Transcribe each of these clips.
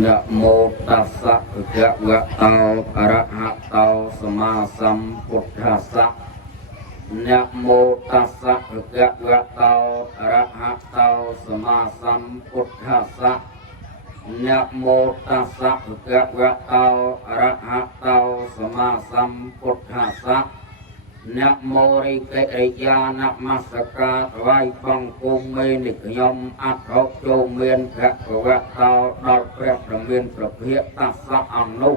นะโมตัสสะภะคะวะโตอะระหะโตสัมมาสัมพุทธัสสะนะโมตัสสะภะคะวะโตอะระหะโตสัมมาสัมพุทธัสสะนะโมตัสสะภะคะวะโตอะระหะโตสัมมาสัมพุทธัสสะนะโมริกะริยานะมัสการថ្វាយបង្គំមេនិខ្ញុំអត្ថោជោមានភគវៈតោដល់ព្រះប្រមានប្រភិតសៈអង្គនោះ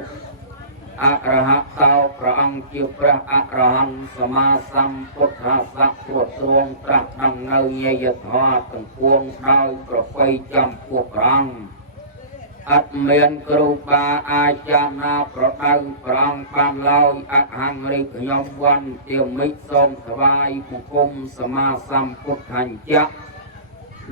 អរហតោព្រះអង្គជាព្រះអរហន្តសម្មាសម្ពុទ្ធសៈព្រោះទ្រង់ត្រាស់ដឹងនៅញាយធម៌ទាំងពួងដោយប្រពៃចំពោះព្រះអង្គអត់មានគ្រូបាអាចារ្យណាប្រដៅព្រះអង្គបានឡើយអហង្រិខ្ញុំវ័នជាមិត្តសូមថ្វាយបង្គំសម្មាសម្ពុទ្ធញ្ញៈ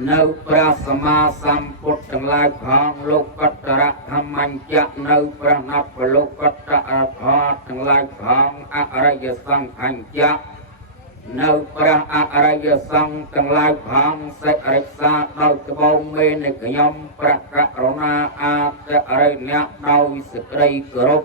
នៅព្រះសម្មាសម្ពុទ្ធទាំងឡាយផងលោកកតរៈធម្មញ្ញៈនៅព្រះនបលោកកតអរហតទាំងឡាយផងអរិយសង្ឃញ្ញៈនៅព្រះអរិយសង្ឃទាំងឡាយផងសេចរិក្សាដោយត្បូងមេនៃខ្ញុំព្រះករុណាអាទិរិយៈដោយសេចក្តីគោរព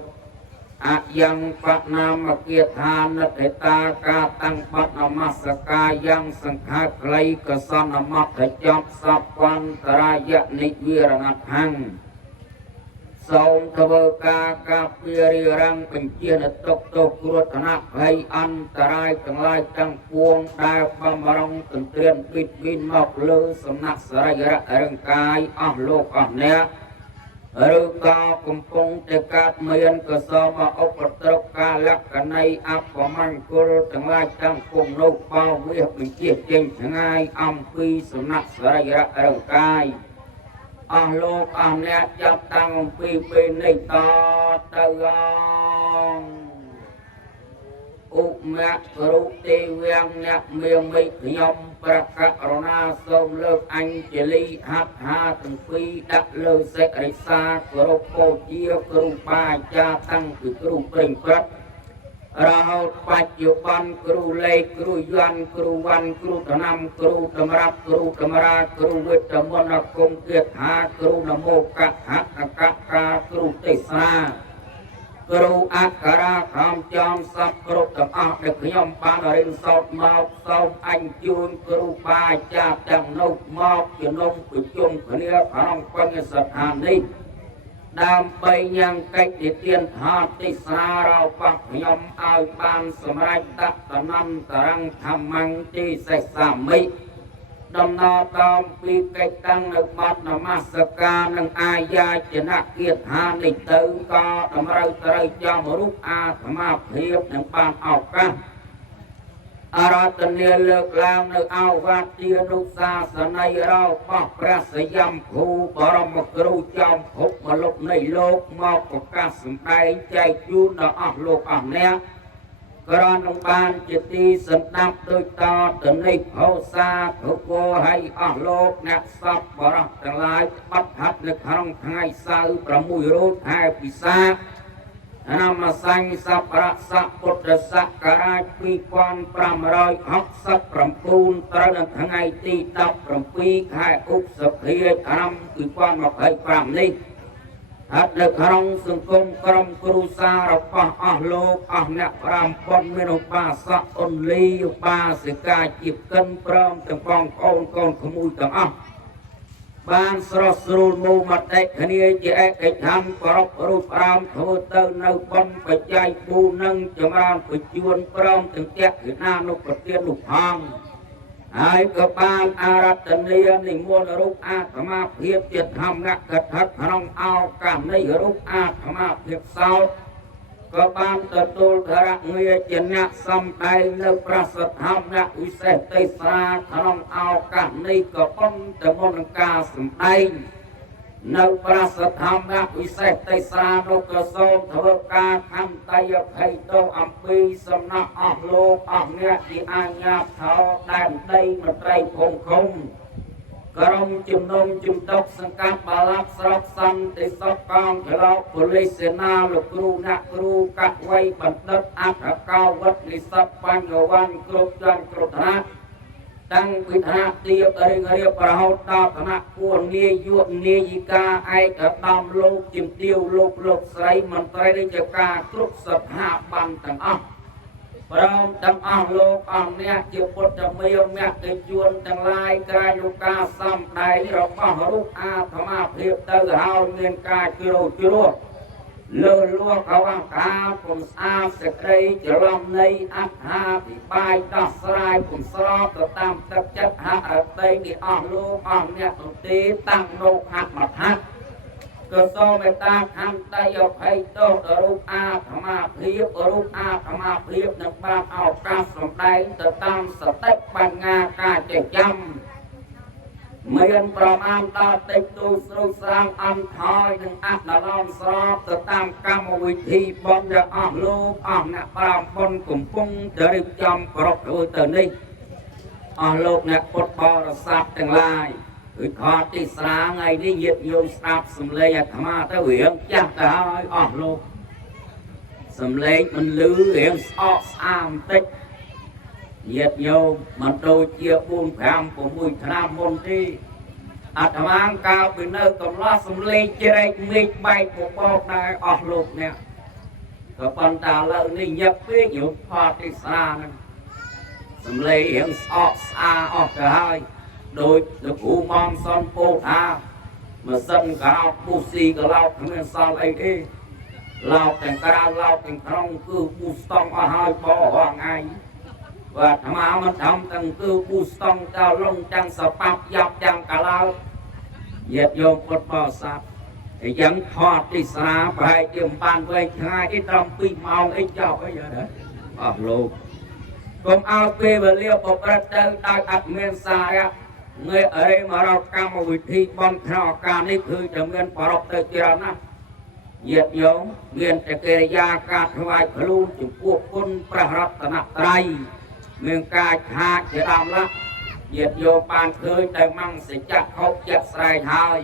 អយ៉ាងបណាមគាថានិទ្ធិតាការតាំងបទនមស្ការយ៉ាងសង្ខាក្លីកសនមត្តចប់សពវន្តរាយនិវិរណថੰសូមធ្វើការការពាររារាំងបញ្ជានទុកទោសគ្រោះថ្នាក់ភ័យអន្តរាយទាំងឡាយទាំងពួងដែលបំរុងទន្ទ្រានពីតវិនមកលើសំណាក់សរិយរៈកាយអស់លោកអស់អ្នកឬក៏កំពុងតែកើតមានក៏សូមឧបទ្រពកាលកណីអបមង្គលទាំងឡាយទាំងពួងនោះបោវាបញ្ជាចេញឆ្ងាយអំពីសំណាក់សរិយរៈកាយអស់លោកអស់អ្នកចាប់តាំងអំពីពេលនេះតទៅឧមៈគ្រូទេវាំងអ្នកមានមិត្តខ្ញុំព្រះករុណាសូមលើកអញ្ជលីហត្ថហាទាំងពីរដាក់លើសេចរិសាគោរពពោជាគ្រូបាអាចារ្យតាំងពីគ្រូព្រេងព្រឹត្តរហូតបច្ចុប្បន្នគ្រូលេខគ្រូយន្តគ្រូវ៉ាន់គ្រូថ្នាំគ្រូតម្រាប់គ្រូតម្រាគ្រូវិទ្យាមន្តគមគាថាគ្រូនមោកហអកកាគ្រូទេសនាគ្រូអក្ខរាខំចំសពគ្រប់ទាំងអស់ដែលខ្ញុំបានរៀនសូត្រមកសូមអញ្ជើញគ្រូបាអាចារ្យទាំងនោះមកជំនុំប្រជុំគ្នាក្នុងបញ្ញស្ថាននេះដើម្បីញ៉ាំងកិច្ចនិទានថាទេសនារបស់ខ្ញុំឲ្យបានសម្រេចតតនន្តរង្ធម្មង្ទីសេសាមិដំណើរតាមពីកិច្ចតាំងនៅបទនមស្ការនិងអាយាចនគាថានេះទៅក៏តម្រូវត្រូវចំរូបអាត្មាភាពនិងបានឱកាសអរតនីលើកឡើងនៅអវាទានុសាសន័យរបស់ព្រះសយមភូបរមគ្រូចំភពមលុបនៃលោកមកប្រកាសសម្ដែងចែកជូនដល់អស់លោកអស់អ្នកក្រនឹងបានជាទីសន្តាប់ដូចតទៅនេះហោសាធុគោឲ្យអស់លោកអ្នកសពបរោះទាំងឡាយបាត់ហាត់នៅក្នុងថ្ងៃសៅរ៍6រោចខែពិសាខនមសញ្ញសពរស័កពុទ្ធសករាជ2569ត្រូវនៅថ្ងៃទី17ខែឧសភាឆ្នាំ2025នេះហាត់នៅក្នុងសង្គមក្រុមគ្រួសាររបស់អស់លោកអស់អ្នកប្រាំប៉ុនមានឧបាសកអ៊ុនលីឧបាសិកាជាកិនព្រមទាំងបងប្អូនកូនក្មួយទាំងអស់បានស្រស់ស្រួលមូមតិគ្នាជាឯកធម្មប្រពរូបរាមធ្វើទៅនៅប៉ុនបច្ច័យ4នឹងចម្រើនបញ្ជួនព្រមទាំងតេកិណានុប្រទាននោះផងហើយក៏បានអារតនីនិមន្តរូបអាត្មាភាពជាធម្មកថាក្នុងឱកាសនៃរូបអាត្មាភាពសោតក៏បានទទួលធរៈងារជាអ្នកសំដែងនៅប្រសិទ្ធធម្មវិសេសទេសនាក្នុងឱកាសនេះក៏ប៉ុន្តែមុននឹងការសំដែងនៅប្រសិទ្ធធម្មវិសេសទេសនានោះក៏សូមធ្វើការខន្តីអភ័យទោសអំពីសំណាក់អស់លោកអស់អ្នកជាអាជ្ញាធរដែនដីមន្ត្រីភូមិឃុំក្រុមជំនុំជំតុកសង្កាត់បាឡាប់ស្រុកសន្តិសុខកងច្រឡោកប៉ូលីសសេនាលោកគ្រូអ្នកគ្រូកវ័យបណ្ឌិតអធិការវត្តនិស្សិតបញ្ញវន្តគ្រប់ជាន់គ្រប់ឋានៈ តាំងពីឋានៈទាបរៀបរហូតដល់ឋានៈគួរនាយកនាយិកាឯកឧត្តមលោកជំទាវលោកស្រីមន្ត្រីរាជការគ្រប់ស្ថាប័នទាំងអស់ព្រមទាំងអស់លោកអង្គអ្នកជាពុទ្ធមេមគ្គជួនទាំងឡាយក្រែងលោកការសំដែងរបស់រូបអាត្មាភាពទៅហើយមានការជ្រោជ្រោះលើលួងអវការពុំស្អាតសេចក្តីច្រឡំនៃអត្ថាធិប្បាយដោះស្រាយពុំស្របទៅតាមទឹកចិត្តហឫទ័យនេះអស់លោកអង្គអ្នកទទេតាំងលោកហមថាក៏សូមមេត្តាខន្តីអភ័យទោសដល់រូបអាត្មាភាពនឹងបានឱកាសសម្ដែងទៅតាមសតិបញ្ញាការចេះចាំមានប្រមាណដល់តិចទូស្រុកស្រាងអន្តថយនឹងអត្តឡំស្របទៅតាមកម្មវិធីបុណ្យដែលអស់លោកអស់អ្នកប្រាំបុណ្យកំពុងតែរៀបចំគ្រប់ធ្វើទៅនេះអស់លោកអ្នកពុទ្ធបរិស័ទទាំងឡាយគឺខតទីស្រាថ្ងៃនេះញាតិញោមស្ដាប់សំឡេងអាត្មាទៅរៀងចាស់ទៅហើយអស់លោកសំឡេងមិនលឺរៀងស្អកស្អាមបន្តិចញាតិញោមមិនដូចជា4 5 6ឆ្នាំមុនទេអាត្មាកាលពីនៅកំឡោះសំឡេងជ្រែកមេឃបែកបបោកដែរអស់លោកអ្នកក៏ប៉ុន្តែឥឡូវនេះញឹកពេកយប់ខតទីស្រាហ្នឹងសំឡេងរៀងស្អកស្អាអស់ទៅហើយដោយលោកគ្រូម៉មសុនពោលថាម៉ាស៊ីនក្រោកពូស៊ីក៏ឡោកគ្មានសល់អីទេឡោកទាំងក្រៅឡោកទាំងក្នុងគឺពូស្តង់អស់ហើយបោរងថ្ងៃបាទអាត្មាមិនធំទាំងគឺពូស្តង់តើលងទាំងសបាប់យ៉ាប់ទាំងកាឡោញាតិញោមពុទ្ធបរិស័ទហើយយ៉ាងថតទីស្រាប្រហែលជាមិនបានវែងថ្ងៃទេត្រឹម2ម៉ោងអីចប់អីដែរអស់លោកកុំឲ្យពេលវេលាប្រព្រឹត្តទៅដោយអត់មានសារៈងាយអរិមរកកម្មវិធីបន់ក្នុងឱកាសនេះគឺតែមានប្ររពទៅច្រើនណាស់ញាតិញោមមានតែកិរិយាការថ្វាយខ្លួនចំពោះគុណព្រះរតនត្រ័យមានការឆាកជាដើមឡាញាតិញោមបានឃើញតែមង្សចៈខុសជាក់ស្ដែងហើយ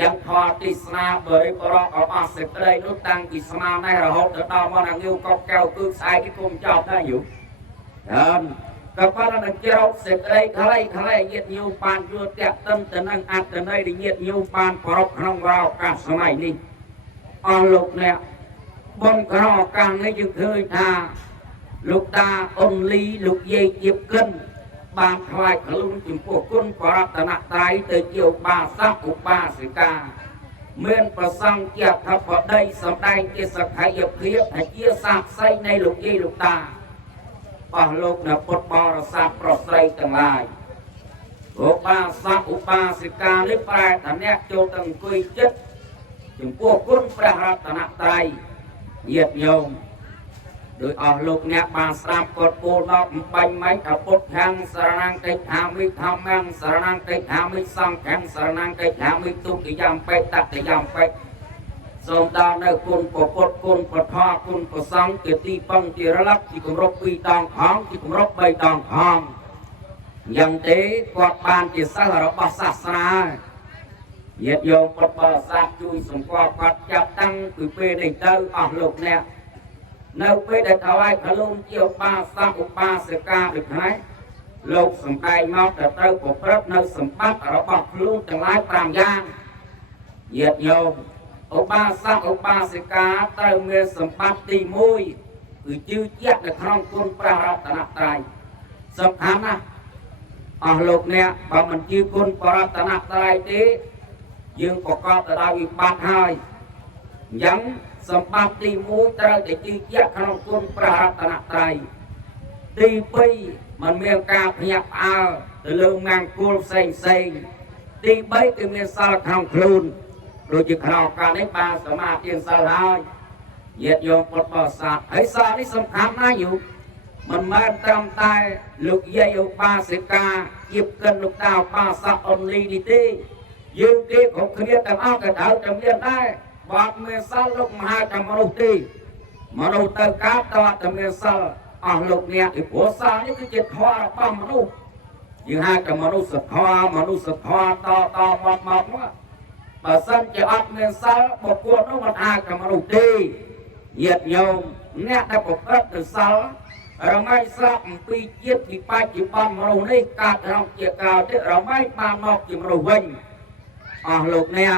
យ៉ាងថតទីស្នាបរិបរកអស់សេចក្តីនោះតាំងពីស្មានេះរហូតទៅដល់មកងាវកប់កែវគឺស្អែកគេគុំចប់ដែរយូរក៏ប៉ុន្តែនឹងជ្រោកសេចក្តីខ្លីញាតិញោមបានយល់តាក់ទិនទៅនឹងអត្តន័យដែលញាតិញោមបានប្រពក្នុងឱកាសសម័យនេះអស់លោកអ្នកបុណ្យក្នុងឱកាសនេះយើងឃើញថាលោកតាអ៊ុនលីលោកយាយជាបកិនបានថ្វាយខ្លួនចំពោះគុណបរតនត្រ័យទៅជាឧបាសកឧបាសិកាមានប្រសង្ឃជាអធិបតីសម្ដែងជាសក្ខីភាពថាជាសាក្សីនៃលោកយាយលោកតាអស់លោកអ្នកពុទ្ធបរិស័ទប្រុសស្រីទាំងឡាយឧបាសកឧបាសិកានេះប្រែថាអ្នកចូលទៅអង្គុយចិត្តចំពោះគុណព្រះរតនត្រ័យញាតិញោមដោយអស់លោកអ្នកបានស្ដាប់គាត់ពោលដល់បំបញ្ញមិនថាពុទ្ធខាងសរណង្កិច្ឆាមិធម្មងសរណង្កិច្ឆាមិសង្ឃាំងសរណង្កិច្ឆាមិទុតិយំបេតតយំបេសូមដល់នៅគុណព្រះពុទ្ធគុណព្រះធម៌គុណព្រះសង្ឃជាទីពឹងជារលឹកជាគម្រប់2ដងផងជាគម្រប់3ដងផងយ៉ាងទេគាត់បានជាសិស្សរបស់សាសនាញាតិញោមពុទ្ធបរិស័ទជួយសម្គាល់គាត់ចាប់តាំងពីពេលនេះទៅអស់លោកអ្នកនៅពេលដែលថ្វាយខ្លួនជាឧបាសកឧបាសិកាដូចនេះលោកសម្ដែងមកទៅត្រូវប្រព្រឹត្តនៅសម្បត្តិរបស់ខ្លួនទាំងឡាយ5យ៉ាងញាតិញោមឧបាសកឧបាសិកាត្រូវមានសម្បត្តិទី1គឺជឿជាក់នៅក្នុងគុណព្រះរតនត្រ័យសំខាន់ណាស់អស់លោកអ្នកបើមិនជឿគុណព្រះរតនត្រ័យទេយើងប្រកបទៅដោយវិបត្តិហើយអញ្ចឹងសម្បត្តិទី1ត្រូវតែជឿជាក់ក្នុងគុណព្រះរតនត្រ័យទី2มันមានការភ្ញាក់ផ្អើលទៅលើមង្គលផ្សេងទី3គឺមានសិលក្នុងខ្លួនដូចជាក្នុងឱកាសនេះបានសមាទានសិលហើយញាតិញោមពុទ្ធបរិស័ទហើយសិលនេះសំខាន់ណាស់យូរមិនមែនត្រឹមតែលោកយាយឧបាសិកាជាកិនលោកតាឧបាសកអ៊ុនលីនេះទេយើងគេគ្រប់គ្នាទាំងអស់ក៏ត្រូវតែមានដែរបើអត់មានសិលលោកមហាតែមនុស្សទេមនុស្សទៅកើតតើតែមានសិលអស់លោកអ្នកពីព្រោះសិលនេះគឺជាធម៌របស់មនុស្សយើងហៅតែមនុស្សធម៌តមកបើសិនជាអត់មានសិលបុគ្គលនោះមិនអាចតែមនុស្សទេញាតិញោមអ្នកដែលប្រព្រឹត្តទៅសិល เราไม่ทราบปีเย็ดปีไปจีบอมเราในการทำเกี่ยวกับที่เราไม่บานนอกจีบเราวิ่งลูกเนี่ย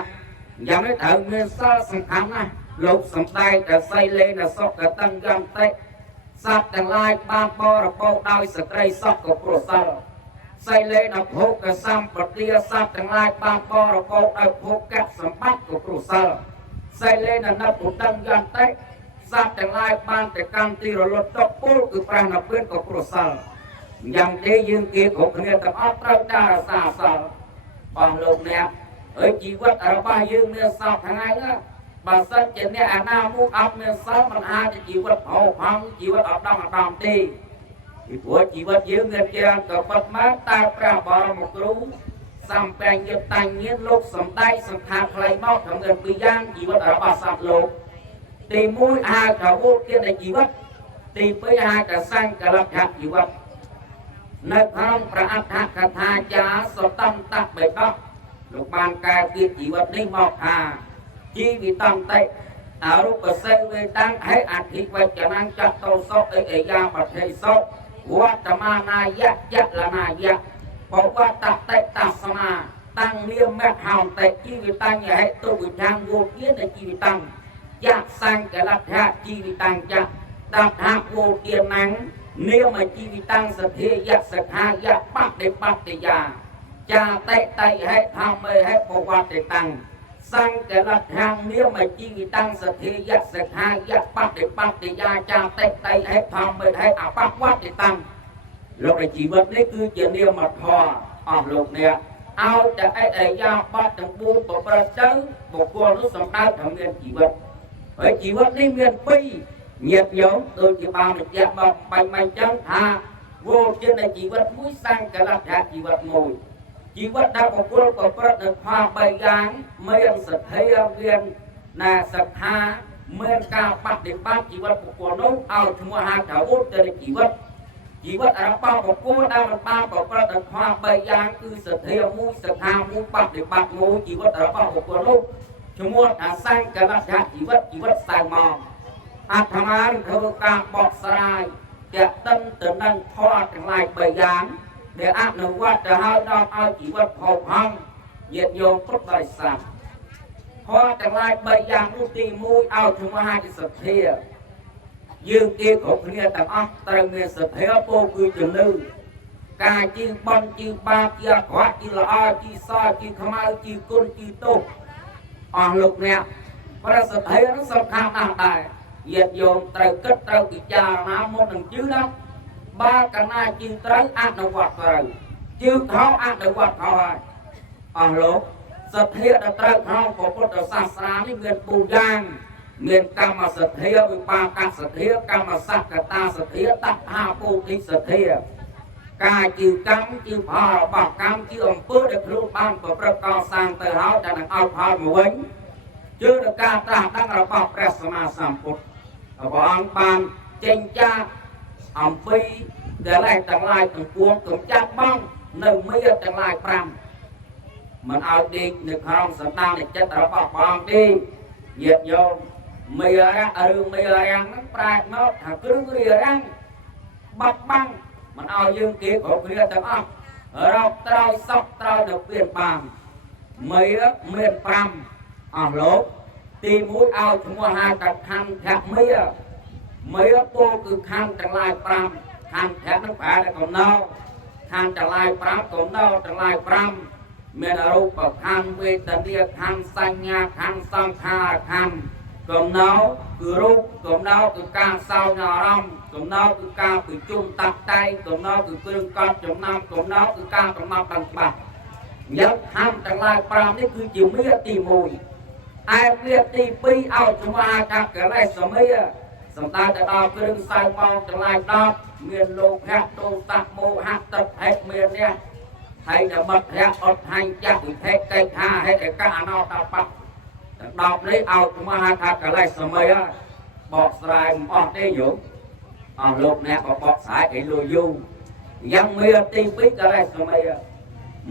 ยังไม่ถึงเงินซ่าสำคัญนะลูกสำได้แต่ใส่เลนแต่ซอกแต่ตั้งยำเตะสัตว์แต่ลายบางปอระโปได้สตรีซอกกับโปรซัลใส่เลนพกกับซ้ำปฏิยสัตว์แต่ลายบางปอระโปได้พกกับสมบัติกับโปรซัลใส่เลนนับปุตั้งยำเตะสัตว์แต่ลายบางแต่การตีรถตกปูคือประนับเพื่อนกับโปรซัลยังที่ยืนเกี่ยวกับเงินแต่อัตราดาราซาซัลบางลูกเนี่ยชีวิตเราบ้ายืมเนื้อสาวทางไงนะบางสันเจนเนี่ยนามุกอับเนื้อสาวมันอาจจะชีวิตเผาพังชีวิตอับดังอับดำตีที่ผัวชีวิตยืมเงินเกี่ยวกับบัดมาตาพระบรมครูสัมแปลงเงียบตังเงียบโลกสมได้สัมภาใครมอกทำเงินปีย่างชีวิตเราบ้าสัตว์โลกตีมุ้ยอาเขาพูดเกี่ยวในชีวิตตีไปอาจะสร้างกระลับหักชีวิตในพระพระอัฏฐคาถาจาสตัมตักเบิดลูกบานกายคือชีวิตนี้มอกหาชีวิตตั้งใจอารุปเสวตั้งให้อธิไว้จะนั่งจัดโตโซเอยาประเทศโซวัตมานายะยะละนายะบอกว่าตัดเตตัสมาตั้งเลี้ยงแม่หาวแต่ชีวิตตั้งอย่าให้ตัววิจารณ์โวเกียในชีวิตตั้งอยากสร้างแก่ลัทธิชีวิตตั้งจะดับหักโวเกียนังเนื้อมาชีวิตตั้งสเทียะสขายะปักเดปักเตยาจะเตะไตให้ทำให้ประวัติตั้งสร้างแต่ละทางเนี้ยมาจีวิตั้งสถิยัสขายะปัจปัจยาจะเตะไตให้ทำให้อาปักวัดตั้งโลกในชีวิตนี้คือจะเนี้ยมาทอโลกเนี่ยเอาจะไอ้ยาปัจจังบูปประจังบุคคลรู้สมได้ทำเงินชีวิตชีวิตนี้เงินปีเงียบโยงโดยที่บางมันจะบอกไปไม่จังหาโว้เจนในชีวิตมุ้ยสร้างกระดับชีวิตมวยชีวิตดาวของพวกเราประดับความใบยางเมื่อสัตย์เทียเวียนนาสัทธาเมื่อการปฏิบัติชีวิตของพวกเราเอาชั่วหาเขาอุตริชีวิตอาป้าของพวกเรามันป้าของประดับความใบยางคือสัตย์เทียมุสัทธามุปฏิบัติมุชีวิตอาป้าของพวกเราชั่วหาสร้างกระดับชีวิตสร้างมองอาธรรมะเธอการบอกสลายจะตั้งแต่นั่งทอดทั้งหลายใบยางเดี๋ยวอาหนึ่งว่าจะให้ดอกเอาชีวิตพอพังเหยียดโยงทุกบริษัทพอแต่ลายใบยางลูกตีมูเอาถึงว่าให้สัตย์เทียยืมเกี่ยวกับเรื่องแต่อัตตาเงินสัตย์เทียโปคือจะลืมกายจีบอลจีบาจีขวาจีละอาจีซาจีขมาจีกุนจีโตลูกเนี่ยพระสัตย์เทียนั้นสำคัญต่างแต่เหยียดโยงเติร์กเติร์กิจาน้ำมันหนึ่งชื่อนะบ้ากันนายจืดไตรอันวัดไตรจืดเขาอันวัดเขาโลกสัตย์เทียไตรเขาของพุทธศาสนานี่เงินปูยางเงินกรรมสัตย์เทียวิปากสัตย์เทียกรรมสักตาสัตย์เทียตัดหาปูทิสัตย์เทียกายจืดกรรมจืดพาบากกรรมจืดอมเพื่อเด็กรู้บ้านประกอบสร้างเตอเขาจะนั่งเอาพามาไว้จืดการตราตั้งระบบพระสมาสัมพุทธบางปานเจงจ้าอัมพีเดี๋ยวไล่ต่างลายต่างพวงต่างจับบ้องหนึ่งไม่ต่างลายพรำมันเอาดีหนึ่งครองสันตานในจัตระปบางดีเหยียดโยมไม่ระไม่ยังนั้นปลายนอกถ้าครึ่งเรียงบัดบังมันเอายืมเกี่ยวกับเรื่องต่างอ่ะเราเต้าซอกเต้าเดือดเปลี่ยนบางไม่เมียนพรำโลกตีมุ้ยเอาถึงว่าหาตัดคันแทบไม่โปคือคันจังลายปรำคันแทบน้ำปลาได้ของเน่าคันจังลายปรำของเน่าจังลายปรำเมื่อรูปคันเวทเดียคันสัญญาคันสังขารคันของเน่าคือรูปของเน่าคือการเศร้าหน่ารำของเน่าคือการปิดจุ่มตัดใจของเน่าคือเครื่องก้อนจมน้ำของเน่าคือการกำลังตังปะยักคันจังลายปรำนี่คือจิ๋วเมียตีมุยไอเวียตีปีเอาถึงว่าจากกระไรสมัยสมตาจะดอกเครื่องใส่มองจะลายดอกเมียนโลกแฮตโตตักโมหักตัดให้เมียนเนี่ยให้จะบัดแฮตอดให้จักวิเทศไก่ข้าให้แต่ก้าเอาตาปักดอกนี้เอาถึงว่าจากกระไรสมัยบอกสายมอดได้อยู่โลกเนี่ยบอกสายไอ้โลยูยังเมียตีปีกระไรสมัย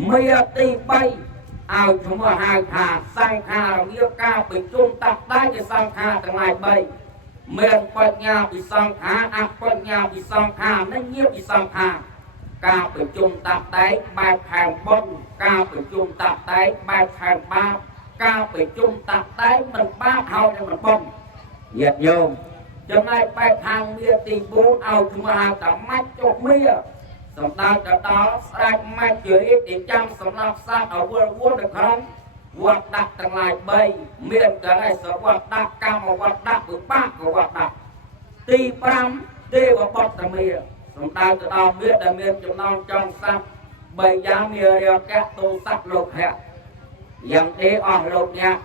เมียตีไปเอาถึงว่าขาสร้างขาเรียกก้าไปจุ่มตักได้จะสร้างขาต่างหลายใบ មានបញ្ញាវិសង្ខាអបញ្ញាវិសង្ខានិងញាវិសង្ខាការប្រជុំតាក់តែងបែបខាងបុណ្យការប្រជុំតាក់តែងបែបខាងបាបការប្រជុំតាក់តែងមិនបាបហើយនឹងមិនបុណ្យញាតិញោមចំណែកបែបខាងមាទី4ឲ្យឈ្មោះហៅថាម៉ាច់ចុះមាសម្ដៅទៅដល់ស្ដេចម៉ាច់ជារាជដែលចាំសម្រាប់សត្វអវលវល់នៅក្នុងវត្តដាក់ទាំងឡាយ3មានកលិសវត្តដាក់កម្មវត្តដាក់វិបាកវត្តដាក់ទី5ទេវបុត្រមាសម្ដៅទៅដល់មាដែលមានចំណងចងសត្វ3យ៉ាងមានរាគៈទោសៈលោកៈយ៉ាងទេអស់លោកអ្នក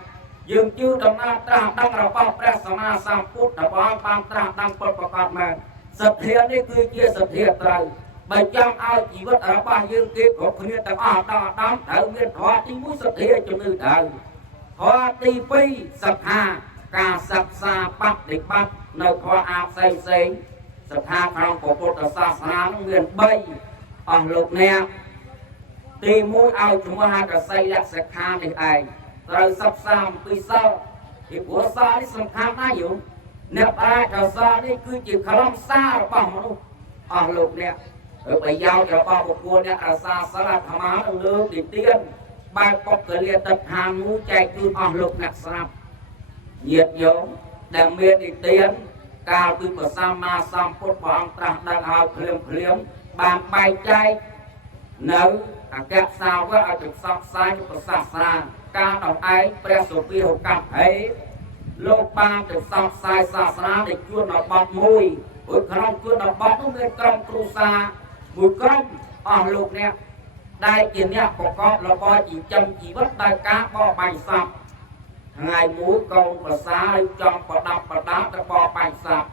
យើងជឿដំណើរត្រាស់ដឹងរបស់ព្រះសម្មាសម្ពុទ្ធរបស់បានត្រាស់ដឹងពិតប្រាកដមែនសទ្ធានេះគឺជាសទ្ធាត្រូវបើចង់ឲ្យជីវិតរបស់យើងគេគ្រប់គ្នាទាំងអស់ដល់អាដាមត្រូវមានធម៌ទី1សទ្ធាជំនឿត្រូវធម៌ទី2សត្ថាការសិក្សាបដិបត្តិនៅធម៌អាផ្សេងសត្ថាក្នុងពុទ្ធសាសនានឹងមាន3អស់លោកអ្នកទី1ឲ្យឈ្មោះហៅថាសីលសិក្ខានេះឯងត្រូវសិក្សាអំពីសិលពីព្រោះសិលនេះសំខាន់ណាស់យោអ្នកអាចថាសិលនេះគឺជាខ្លឹមសាររបស់មនុស្សអស់លោកអ្នកប្រយោជន៍របស់បុគ្គលអ្នករសាសិលធម៌នឹងលើកទីទៀនបែបពុទ្ធលាទិដ្ឋាននោះចែកជូនអស់លោកអ្នកស្រាប់ញាតិញោមដែលមានទីទៀនកាលពីព្រះសម្មាសម្ពុទ្ធព្រះអង្គត្រាស់ដឹងឲ្យភ្លាមបានបែងចែកនៅអក្សរសាវកឲ្យទៅផ្សព្វផ្សាយព្រះសាសនាការដល់ឯងព្រះសុភាហកហេលោកបានទៅផ្សព្វផ្សាយសាសនាដែលជួនដល់បទមួយព្រោះក្នុងជួនដល់បទនោះមានក្រុមគ្រួសារមួយក្រុមអស់លោកអ្នកដែលជាអ្នកប្រកបរបរចិញ្ចឹមជីវិតដោយការបរបាញ់សត្វថ្ងៃមួយកូនប្រសាឬចង់ប្រដាប់ប្រដាទៅបរបាញ់សត្វ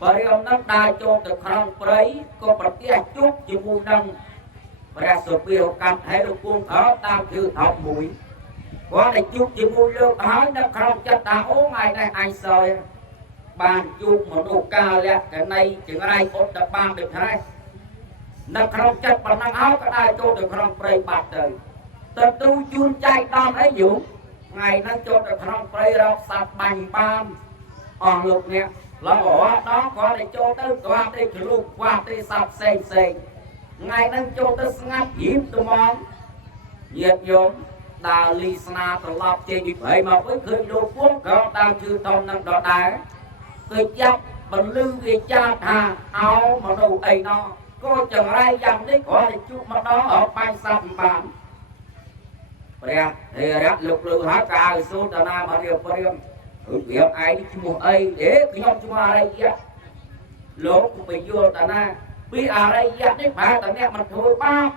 បរិយមនឹងដើរចូលទៅក្នុងព្រៃក៏ប្រទះជួបជាមួយនឹងព្រះសុភាហកហេលោកគង់ថោតាមជឿថោមួយគាត់តែជួបជាមួយលោកហើយនៅក្នុងចិត្តថាអូថ្ងៃនេះអញសយបានជួបមនុស្សកាលៈកណីចង្រៃអុតបានដូចនេះនៅក្នុងចិត្តប៉ុណ្ណឹងហើយក៏ដើរចូលទៅក្នុងព្រៃបាត់ទៅទូជួនចែកដំអីយូរថ្ងៃហ្នឹងចូលទៅក្នុងព្រៃរកសត្វបាញ់បានអស់លោកអ្នកឡើងរត់ដល់គាត់តែចូលទៅគាត់តែជ្រូកគាត់តែសត្វផ្សេងថ្ងៃហ្នឹងចូលទៅស្ងាត់យីមត្មងញាតិញោមដើរលីស្នាត្រឡប់ចេញពីព្រៃមកវិញឃើញលោកពុំក៏តាមជឿធំនឹងដដែលគឺចាប់បន្លឺវាចាថាអោមនុស្សអីណោះក៏ចង្រៃយ៉ាងនេះគ្រាន់តែជួបម្ដងអត់បាញ់សត្វបានព្រះធេរៈលោកលឺហើយក៏ឲ្យសូត្រតាមករៀបព្រាមគឺព្រាមឯងឈ្មោះអីទេខ្ញុំឈ្មោះអរិយៈលោកពយល់តាណាពីអរិយៈនេះប្រហែលតែអ្នកមិនធ្វើបាប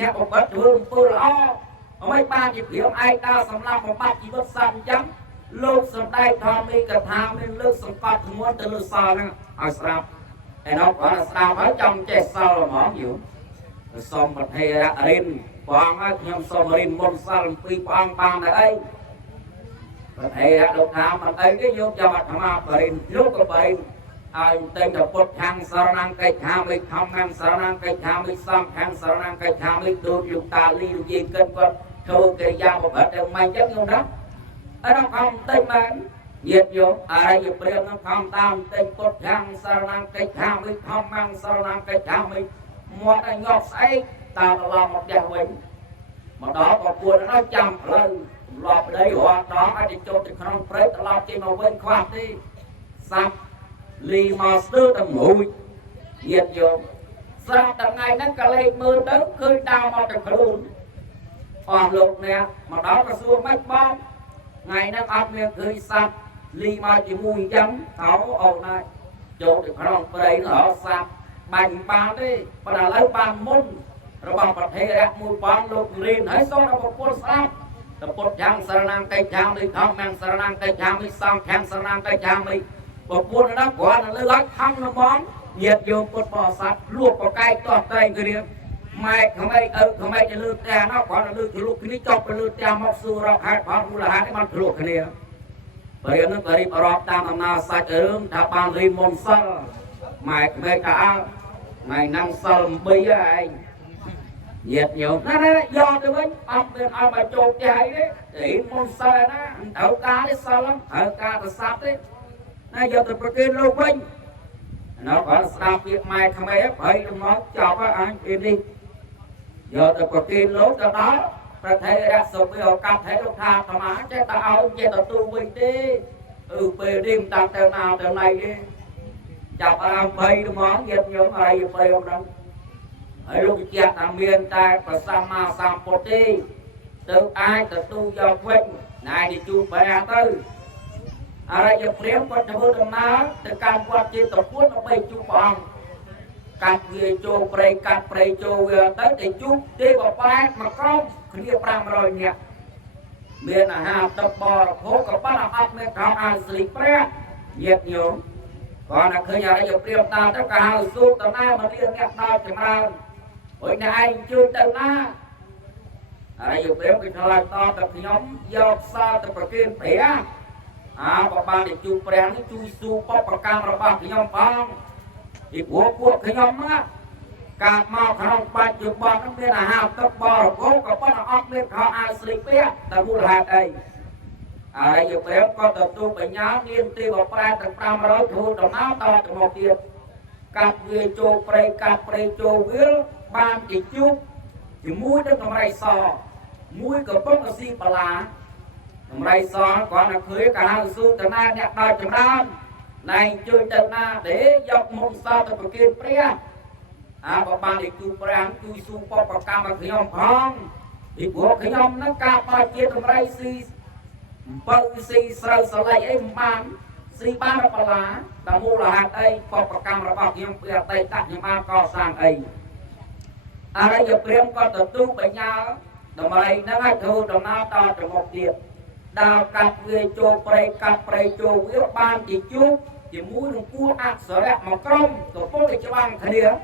អ្នកបំបត្តិធ្វើអំពើល្អមិនបានជាព្រាមឯងដើរសម្លាប់បំបត្តិជីវិតសត្វអញ្ចឹងលោកសំដែងធម្មីកថាមានលើកសង្កត់ធ្ងន់ទៅលើសល់ហ្នឹងឲ្យស្រាប់ឯនោះគាត់ស្ដាប់ហើយចង់ចេះសល់ហ្មងយូរសូមប្រធេរៈរិនព្រះអង្គឲ្យខ្ញុំសូមរិនមុនសល់អំពីព្រះអង្គបានតែអីប្រធេរៈលោកថាមិនអីទេយកចាំអាត្មាបរិនលោកក៏បរិនឲ្យតែទៅពុទ្ធខាងសរណង្កិច្ចថាមិនខំខាងសរណង្កិច្ចថាមិនសំខាងសរណង្កិច្ចថាមិនដូចលោកតាលីលោកយាយកិនគាត់ធ្វើកិរិយាប្រព្រឹត្តតែមិនអញ្ចឹងខ្ញុំណាអរខំតិចមែនញាតិយោមអរិយព្រាមនឹងខំតាមតិចពុទ្ធខាងសរណង្កិច្ចថាមិនខំខាងសរណង្កិច្ចថាមិនមាត់ឲ្យញាប់ស្អែកតាមឡំមកផ្ទះវិញមកដល់ក៏ពួននោះចាំផ្លូវលប់ប្តីរត់ដល់ឲ្យទៅចូលទៅក្នុងព្រៃត្រឡប់ចេញមកវិញខ្វះទេសัพលីមកស្ទើរតែមួយញាតិយោមស្រាប់តែថ្ងៃហ្នឹងក៏លេខមើលទៅឃើញដើរមកទៅខ្លួនអស់លោកអ្នកមកដល់ក៏សួរមិនបងថ្ងៃហ្នឹងអត់មានឃើញសัพលីមកជាមួយអញ្ចឹងទៅអូនហើយចូលទៅក្នុងព្រៃនោះសัพបាញ់បានទេប៉ុន្តែឥឡូវបានមុនរបស់ប្រធេរៈមួយបងលោករៀនហើយសូមដល់ប្រពន្ធស្ដាប់ទៅពុទ្ធយ៉ាងសរណង្កិច្ចយ៉ាងដូចធម្មយ៉ាងសរណង្កិច្ចយ៉ាងដូចសំខាងសរណង្កិច្ចយ៉ាងដូចប្រពន្ធនោះគាត់លើឲ្យខំល្មមញាតិយោមពុទ្ធបរិស័ទលួចប្រកែកតោះតែងគ្រាម៉ែក្មេកឪក្មេកទៅលើផ្ទះនោះគាត់ទៅលើជ្រុកគ្នាចុះទៅលើផ្ទះមកសួររកហេតុផលមូលហេតុនេះបានជ្រុកគ្នាព្រាមនឹងក៏រៀបរាប់តាមដំណើរសាច់រឿងថាបានរៀបមុនសិលម៉ែក្មេកថាអើថ្ងៃហ្នឹងសិលអំពីឯងញាតិញោមណាយកទៅវិញអត់មានឲ្យមកចូលផ្ទះអីទេរៀបមុនសិលណាត្រូវការទេសិលត្រូវការទៅសັບទេ ណាយកទៅប្រគេនលោកវិញnó có sao việc mai không ấy phải trong nó cho các anh em đi giờ từ cuộc kia lốt cho đó ta thấy ra sụp bây giờ cảm thấy lúc tha thầm á chứ ta áo chứ ta tu mình đi về đêm ta theo nào theo này đi chọc ăn phây đúng không nghiệp nhóm ở đây phây không đâu ở lúc kia ta miền ta và sa ma sa bột đi từ ai từ tu do quên này thì chú phải ăn tư ở đây giờ phép có cho bữa hôm nào từ cam qua trên tổ quốc nó bay chú phòng cắt về châu cắt prey châu tới để chú đi vào vai mà không kia pram rồi nhỉ miền là hà tập bò phố có bắt làm ấp nên không ai xử lý prey nhiệt nhiều còn là khi nhà đây giờ phép ta tất cả hàng suốt tầm nào mà liên ngặt nào thì mà hồi nay chưa tận na ở đây giờ phép cái thời to tập nhóm do sao tập kia phép và ban để chú preng chú su bóp vào cam rồi ban nhóm phong thì của nhóm á cam mau không ban chú bóp nó biết là hào tập bò rồi cố có bắt là ốc lên họ ai xử lý biết ta mua hạt đây đây giờ phép có tập tu phải nhớ liên tiêu vào preng tập cam rồi thu đồng áo to từ một tiền cặp về châu preng châu will ban thì chú thì mũi nó còn này sò mũi có bốc ở xi bà lá mày xóa còn là khơi cả hàng su từ nay nhặt đòi chấm đan này chơi từ na để dọc mông sao từ kia prea và ban để tu prang tu su po pa cam mà khuyên phong thì của khuyên nó cao bao chia từ đây si bao si sờ sờ lại em ban si ban là bà lá ta mua là hạt đây po pa cam là bao khuyên prea tay tắt nhưng mà co sang ấy đây giờ prem có từ tu bệnh nhau đồng này nó ngay thu đồng nào to từ một tiền đào cặp về châu prey châu với ban chỉ chú chỉ mũi đồng cua ác sở đẹp mà công tổ phố để cho bằng thời điểm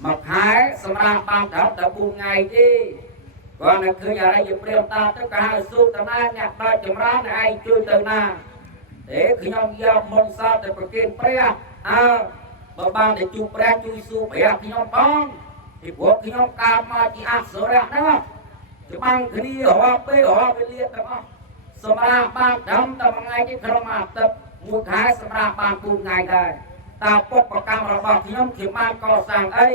mà hái xem ra ban thảo đã buồn ngày đi còn là cứ nhà đây dịp đêm ta tất cả hai xu tầm nay nhạc đôi chấm ra này ai chui từ na để khi nhau giao môn sao để phải kiên prea mà ban để chu prea chui su bẻ khi nhau phong thì của khi nhau cao mà chỉ ác sở đẹp đó thì bằng cái đi họ bên liệt đóสำหรับบ้านดำแต่บางไงที่เรามาตับมูท้ายสำหรับบ้านปูนไงได้ตาปกประกรรมระบอบที่น้องเขียนมาก่อสร้างไอ้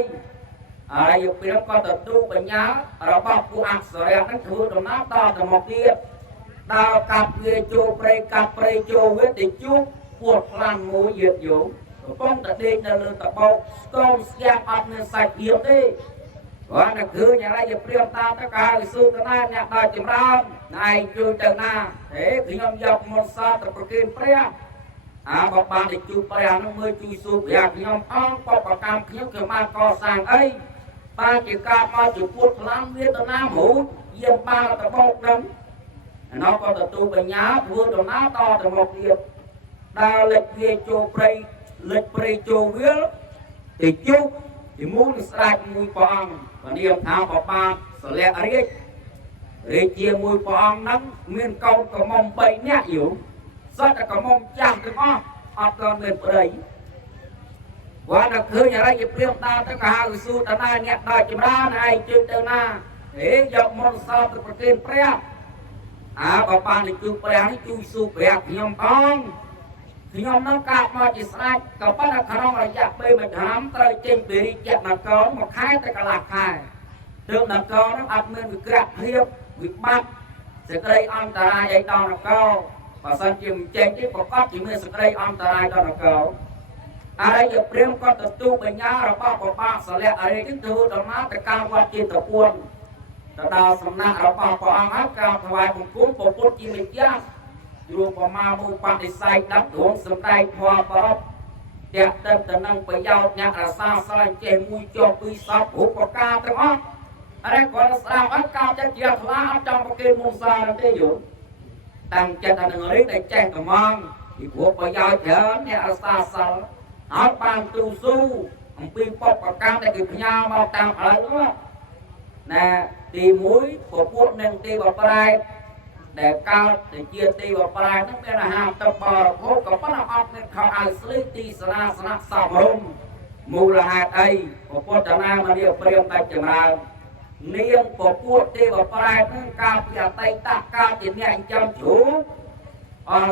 อะไรอยู่ปีนั้นก็ตัดตู้ปัญญาระบอบผู้อักษรนั่นคือตรงนั้นต่อแต่หมดเดียดาวกับเยโจเปรกับเปรโจเวติจุปวดพลังมูเหยียดอยู่ป้องตัดเด็กนั่นเลยตะโบสโตนสแกนอัพเนื้อใส่เดียวดิว่านั่นคืออย่างไรจะเปลี่ยนตามตะการสู้ตะนั้นเนี่ยได้จิมรามนายจูเจ้าหน้าเฮ้ขยมยกมนซาตะประเคนเปรี้ยบอกบางเด็กจูเปรี้ยน้องมือจูสู้อยากขยมอ้องปอกประกามขยมเกี่ยวมาก่อสร้างไอ้ป้าจีกามาจูพูดพลังเวียดนามหูเยี่ยมป้าตะโบกนั้นน้องก็ตะตูไปย้าพูดตะน้าต่อตะหมกเดียบดาเล็กเวียจูเปรี้ยเล็กเปรี้ยจูเวียติจุthì muốn sạch mùi phong và niềm thao của ba sẽ lẹ riết chia mùi phong nắng nguyên câu có mong bay nhát yếu rất là có mong chẳng cái mong ọt con lên ở đây và đặc thư nhà đây dịp riêng ta tất cả người su ta na nhạc đòi chìm ra này chương tiêu na để dọc mong sao từประเทศเปรี้ยvà ba thì chúเปรี้ยนี่chú suเปรี้ยthì nhom phong thì nhóm nó cạp mà chỉ sai có bắt là khả năng là dạc bê mình hám tới trên bề đi chẹt là có một khai tới cả lạc khai được là có nó ập nên việc gạt hiếp việc bắt sẽ gây an tài ấy đó là có và sân chìm trên cái bộ cóp chỉ mới sẽ gây an tài đó là có đây giờ riêng con tập tu bệnh nhá rồi bao của ba sẽ lẹ ở đây cái thứ đó má tại cao qua trên tập quân đó là sầm nặng rồi bao của ăn áp cao thoại một cuốn bộ cốt chỉ mình giácรวมประมาณมูปฏิสัยดับดวงสมได้พอปรบเด็กเติมแต่นั่งไปยาวเนี่ยอาซาสลายเจมุยจอปุยซับหุบปากกาตั้งอ้ออะไรก่อนสาวอันกาจะเจียบล้าจอมปกิมุสาได้อยู่ตั้งใจแต่หนึ่งเรื่องในแจ้งกับมองที่หัวไปยาวเถินเนี่ยอาซาสลเอาปานตูสู้อันปีปอกปากกาได้กี่พญามาตามอะไรรู้นะตีมุ้ยปวดปวดหนึ่งตีแบบอะไรđể cao để chia ti vào prai nó bên là hàm tập bò hốt có bắt học nênเขาเอาสลิตีสนาสนะสามรมมูลหาไอพอพูดนามาเดียวเปรียมไปจำราเนียงพอพูดตีว่าปลายนั่งกาบอย่าไตตากาบอย่างเนี้ยจำชู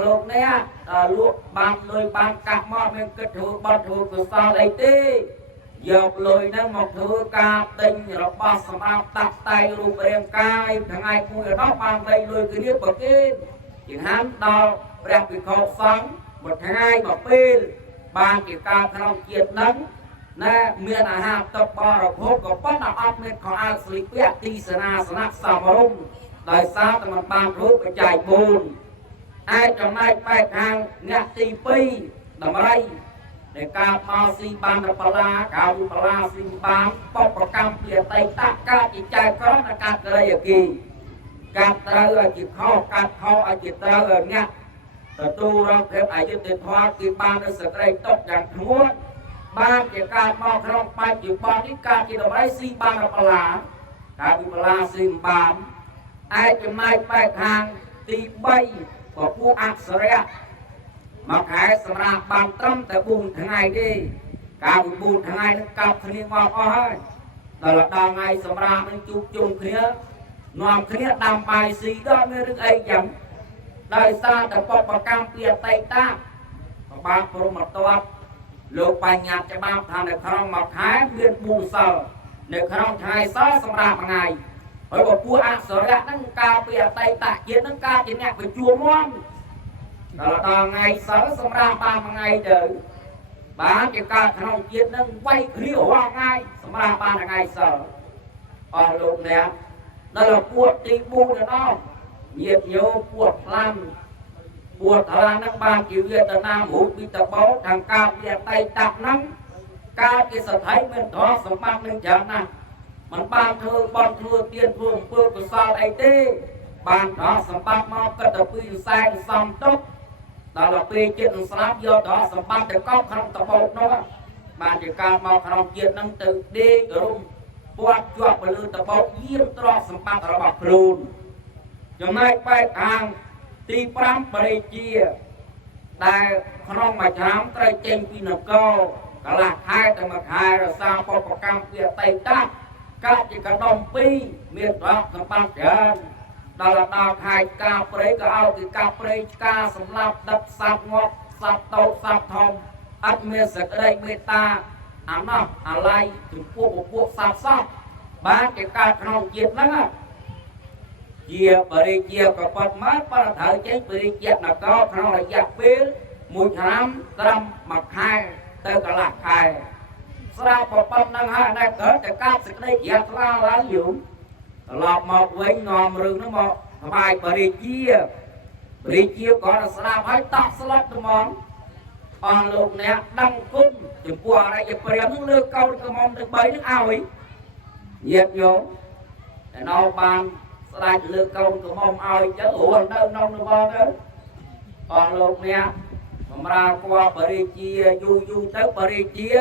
លោកនេះលក់បានលុយបានកាក់មកមានគិតធ្វើបន់ធ្វើកុសលអីទេយកលុយហ្នឹងមកធ្វើការទិញរបស់សម្រាប់តាក់តែងរូបរាងកាយថ្ងៃមួយនោះបានលុយគ្នាប្រគេនជាហានដល់ព្រះភិក្ខុសង្ឃមួយថ្ងៃមួយពេលបានជាការក្នុងជាតិហ្នឹងណែមានអាហារទឹកបរិភោគក៏ប៉ុន្តែអត់មានខោអាវស្លៀកពាក់ទីសនាសនៈសមរម្យដោយសារតែมันបានរូបបច្ច័យ4អាចចំណែកបែបខាងអ្នកទី2តម្រៃដែលការមកស៊ីបានបលាកៅបលាស៊ីបានបបប្រកម្មពីអតីតកាលជាចៅក្រមនិងការក្រីអគីការត្រូវឲ្យជាខុសការខុសឲ្យជាត្រូវឲ្យអ្នកទទួលរងភាពអយុត្តិធម៌គឺបាននៅសក្តិຕົកយ៉ាងធ្ងន់បានជាការមកក្នុងបច្ចុប្បន្ននេះការជាតម្រៃស៊ីបានបលាការវិបលាស៊ីបានអាចចំណែកបែបខាងទី3ពពួកអក្សរៈមកខែសម្រាប់បានត្រឹមតែ4ថ្ងៃទេការ4ថ្ងៃនឹងកាប់គ្នាមកអស់ហើយដល់ថ្ងៃសម្រាប់នឹងជួបជុំគ្នានាំគ្នាដាំបាយស៊ីដល់មានរឿងអីចឹងដោយសារតែបបកម្មពីអតីតបានព្រមមកតបលោកបញ្ញត្តិច្បាប់ថានៅក្នុងមួយខែមាន4សល់នៅក្នុងថ្ងៃសល់សម្រាប់ថ្ងៃហើយពពួកអក្សរៈហ្នឹងកាលពីអតីតជាតិហ្នឹងកាលជាអ្នកបញ្ជួមមកដល់ថ្ងៃសល់សម្រាប់បានថ្ងៃទៅបានជាការក្នុងជាតិហ្នឹងវាយគ្នារាល់ថ្ងៃសម្រាប់បានថ្ងៃសល់អស់លោកអ្នកដល់ពួកទី4ដល់ញាតិញោមពួកខ្លាំងពួកខ្លាំងហ្នឹងបានជាវេទនារូបពីតបោខាងការពីអតីតហ្នឹងការជាសថៃមានធម៌សម្បត្តិនឹងច្រើនណាស់มันបានធ្វើបន់ធ្វើទៀនធ្វើអំពើកុសលអីទេបានដល់សម្បត្តិមកគិតទៅពីខ្សែសំទុកដល់ពេលចិត្តនឹងស្លាប់យកដល់សម្បត្តិទៅកប់ក្នុងតបោនោះបានជាការមកក្នុងជាតិនឹងទៅដេករុំពាត់ជាប់ទៅលើតបោយាមទ្រព្យសម្បត្តិរបស់ខ្លួនចំណែកបែបខាងទី5បរិជាដែលក្នុងមួយឆ្នាំត្រូវចេញពីនគរកន្លះខែទៅមួយខែរសាបបកម្មពីអតីតកាលជាកណ្ដុំ2មានទ្រព្យសម្បត្តិច្រើនដល់ខែការព្រៃក៏ឲ្យគេកាប់ព្រៃឆ្កាសម្លាប់ដិតសត្វងាប់សត្វតូចសត្វធំអត់មានសេចក្តីមេត្តាអាណោះអាឡ័យចំពោះពួកសត្វសត្វបានជាការក្នុងជាតិហ្នឹងជាបរិជាក៏ប៉ុតមកបើត្រូវចេញបរិជានគរក្នុងរយៈពេល1ឆ្នាំត្រឹម1ខែទៅកន្លះខែស្រាប់ប៉ុណ្្នឹងហើយតែកើតតែកាប់សេចក្តីជ្រះថ្លាឡើងយំត្រឡប់មកវិញនាំរឿងនោះមកថ្វាយបរិជាគាត់ស្ដាប់ហើយតក់ស្លុតត្មងអស់លោកអ្នកដឹងគុណចំពោះអរិយព្រាហ្មណ៍នឹងលើកកោតក្រមុំទាំង3នឹងឲ្យញាតិញោមតែនៅបានស្ដេចលើកកូនក្រមុំឲ្យចឹងរួលនៅក្នុងនវទៅអស់លោកអ្នកបំរើគាត់បរិជាយូរទៅបរិជា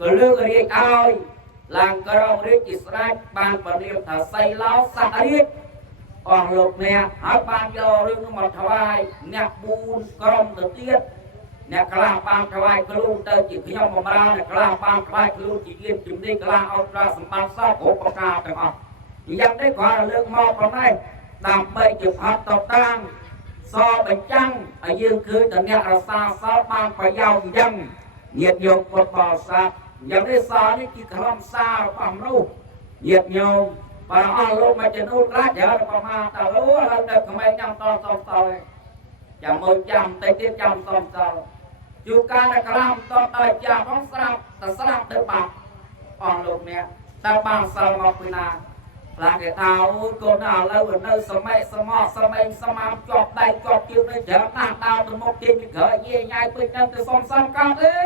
ក៏លើករាជឲ្យឡើងក្រងរាជជាស្ដេចបានបរិយាថាសីឡោសត្វរាជអស់លោកអ្នកហើយបានយករឿងនោះមកថ្វាយអ្នក4ក្រុមទៅទៀតអ្នកខ្លះបានថ្វាយខ្លួនទៅជាខ្ញុំបំរើអ្នកខ្លះបានថ្វាយខ្លួនជាយានជំនិះខ្លះអត់ដល់សម្បត្តិសពគ្រប់ប្រការទាំងអស់យ៉ាងនេះគាត់លើកមកប៉ុណ្ណេះដើម្បីជាផាត់តតាំងសបញ្ចាំងឲ្យយើងឃើញតែអ្នករសាសោបានប្រយោជន៍យ៉ាងញាតិញោមពុទ្ធបរិស័ទយ៉ាងនេះសនេះគឺខ្លឹមសាររបស់មនុស្សញាតិញោមបើអស់លោកមកចំនួនខ្លះច្រើនប្រមាណតើអូហើយនៅក្មេងចាំតសំតើចាំមើលចាំតែទៀតចាំសំតើជួការតែក្រំតដល់ចាំផងស្រាប់ទៅបាត់អស់លោកអ្នកតើបានសិលមកពីណាឡាគេថាអូយកូនឥឡូវនៅសម័យសមោសម័យសមាជាប់ដៃជាប់ជើងនេះច្រើនណាស់ដើរទៅមុខទៀតពីក្រោយយាយញ៉ៃពេកទៅសំកំទេ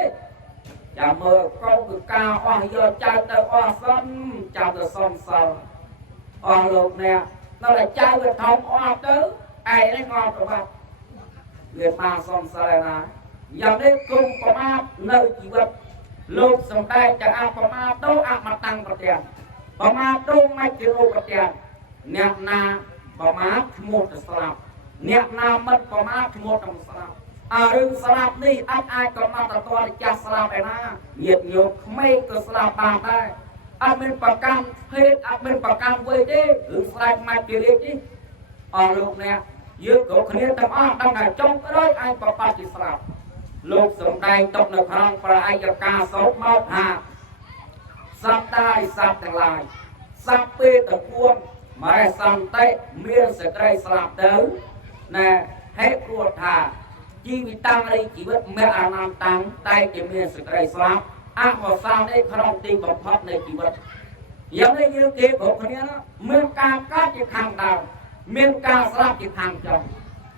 ចាំមើលកូនគឺការអស់យកចៅទៅអស់សិនចាំទៅសំសិលអស់លោកអ្នកដល់តែចៅវាធំអស់ទៅឯងនេះងល់ទៅបាត់វាបានសំសិលណាយ៉ាងនេះគុំប្រមាថនៅជីវិតលោកសំដែងតែអប្រមាថទៅអមតាំងប្រទាំងប្រមាថទៅមិនជារូបប្រទាំងអ្នកណាប្រមាថឈ្មោះទៅស្លាប់អ្នកណាមិនប្រមាថឈ្មោះទៅស្លាប់រឿងស្លាប់នេះអត់អាចកំណត់ទៅតចាស់ស្លាប់ឯណាញាតិញោមក្មេងក៏ស្លាប់បានដែរអត់មានប្រកាន់ភេទអត់មានប្រកាន់វ័យទេរឿងស្លាប់មកជារាជនេះអស់លោកអ្នក dương cổ khía tâm ác đang là trong cái đấy ai có ba chỉ sạp lục sống đây tộc lực hăng và ai gặp ca sốt máu hạ sạp đai sạp thằng lại sạp bê tập quân mà sạp tệ miên sẽ cây sạp tới nè hết ruột thả chi vì tăng đây chỉ biết mẹ làm tăng tay chỉ miên sẽ cây sạp ác vào sao đấy không tin bọc hấp này chỉ biết giống như kia cổ khía đó miên ca cát chỉ thằng đào miên ca sạp chỉ thằng chồng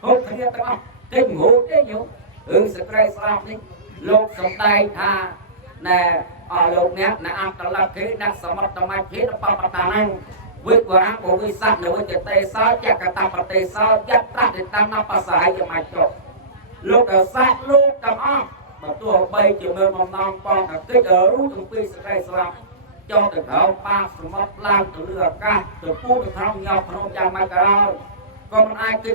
hốt khía tao cái ngủ cái nhủ sẽ cây sạp đi lục sống đây thả nè ở lục nét nè ăn tao làm thế nè sống mặt tao mai thế nó bao tao năng với của anh của với sát nữa với tê sao chắc cả tao bật tê sao chắc ta thì tao nó pas sai cho mày chọc lúc ở sát lúc cầm óc mà tôi bay chiều mưa mầm non con cả cái ở rú trong pi sẽ cây sạp cho từ đầu ba sống mặt lan từ lửa ca từ phu từ thong nhau không cha mai cả con ai kia